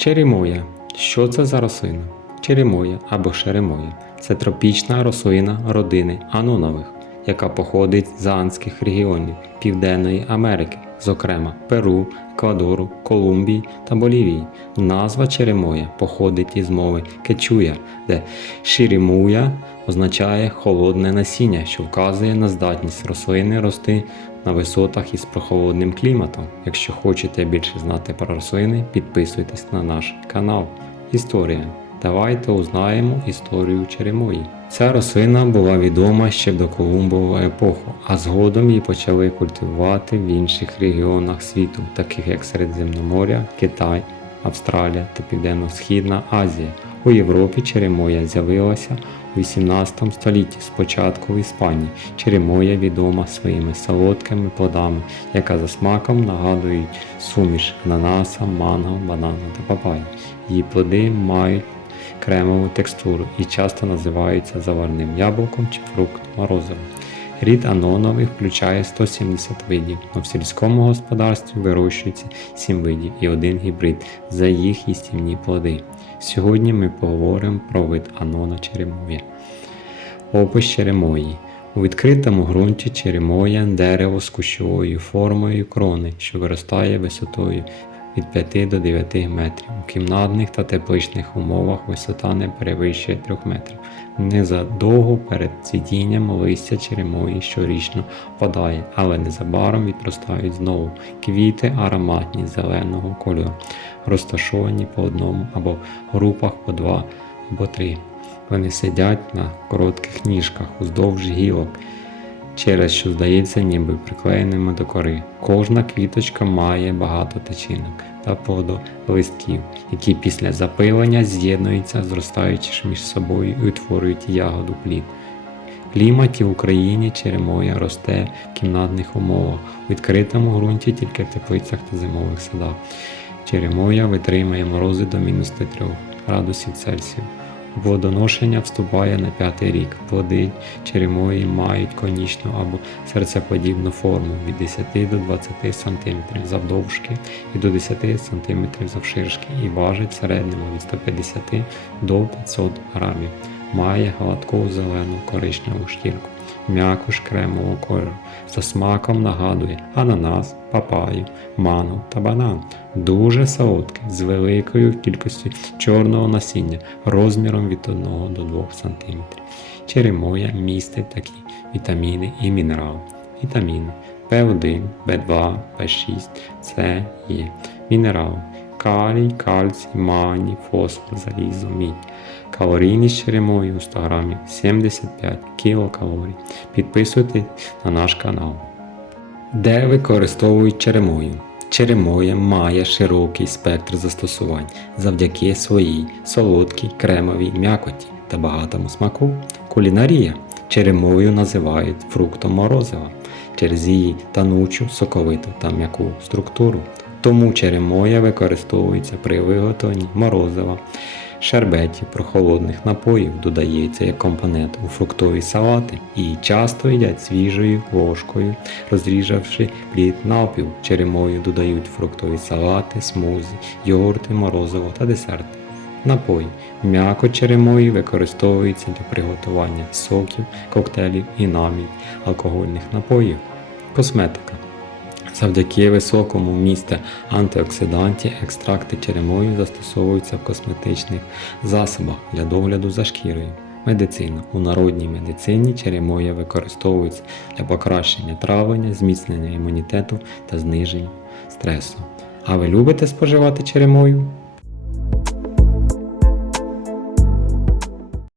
Черемоя. Що це за рослина? Черемоя або шеремоя це тропічна рослина родини анонових, яка походить з Андських регіонів Південної Америки, зокрема Перу, Еквадору, Колумбії та Болівії. Назва черемоя походить із мови кечуя, де ширімуя означає холодне насіння, що вказує на здатність рослини рости на висотах із прохолодним кліматом. Якщо хочете більше знати про рослини, підписуйтесь на наш канал. Історія. Давайте узнаємо історію черемої. Ця рослина була відома ще до Колумбову епоху, а згодом її почали культивувати в інших регіонах світу, таких як Середземноморя, Китай, Австралія та Південно-Східна Азія. У Європі черемоя з'явилася у 18 столітті, спочатку в Іспанії. Черемоя відома своїми солодкими плодами, яка за смаком нагадують суміш ананаса, манго, банана та папайї. Її плоди мають кремову текстуру і часто називаються заварним яблуком чи фрукт морозивом. Рід анонових включає 170 видів, але в сільському господарстві вирощується 7 видів і один гібрид за їх їстівні плоди. Сьогодні ми поговоримо про вид анона черемоя. Опис черемої. У відкритому ґрунті черемоя дерево з кущовою формою крони, що виростає висотою від 5 до 9 метрів. У кімнатних та тепличних умовах висота не перевищує 3 метрів. Незадовго перед цвітінням листя черемої щорічно падає, але незабаром відростають знову. Квіти ароматні зеленого кольору, розташовані по одному або в групах по два або три. Вони сидять на коротких ніжках уздовж гілок, через що здається ніби приклеєними до кори. Кожна квіточка має багато тичинок та плодолистків, які після запилення з'єднуються, зростаючи між собою і утворюють ягоду плід. Кліматі в Україні черемоя росте в кімнатних умовах, у відкритому ґрунті тільки в теплицях та зимових садах. Черемоя витримує морози до мінус 3 градусів Цельсію. Водоношення вступає на п'ятий рік. Плоди черемої мають конічну або серцеподібну форму від 10 до 20 см завдовжки і до 10 см завширшки і важить в середньому від 150 до 500 грамів. Має гладку зелену коричневу шкірку, м'якуш кремового кольору. За смаком нагадує ананас, папаю, манго та банан. Дуже солодкий, з великою кількістю чорного насіння, розміром від 1 до 2 см. Черемоя містить такі вітаміни і мінерали. Вітаміни В1, В2, В6, С, Е. Мінерали калій, кальцій, магній, фосфор, залізо, мідь. Калорійність черемої у 100 грамів 75 кілокалорій. Підписуйтесь на наш канал. Де використовують черемою? Черемоя має широкий спектр застосувань завдяки своїй солодкій кремовій м'якоті та багатому смаку. Кулінарія черемою називають фруктом морозива через її танучу, соковиту та м'яку структуру. Тому черемоя використовується при виготовленні морозива, шербеті, прохолодних напоїв, додається як компонент у фруктові салати і часто їдять свіжою ложкою, розріжавши плід навпіл. Черемою додають фруктові салати, смузі, йогурти, морозиво та десерти. Напої. М'яко черемої використовується для приготування соків, коктейлів і навіть алкогольних напоїв. Косметика. Завдяки високому місту антиоксидантів екстракти черемою застосовуються в косметичних засобах для догляду за шкірою. Медицина. У народній медицині черемоя використовується для покращення травлення, зміцнення імунітету та зниження стресу. А ви любите споживати черемою?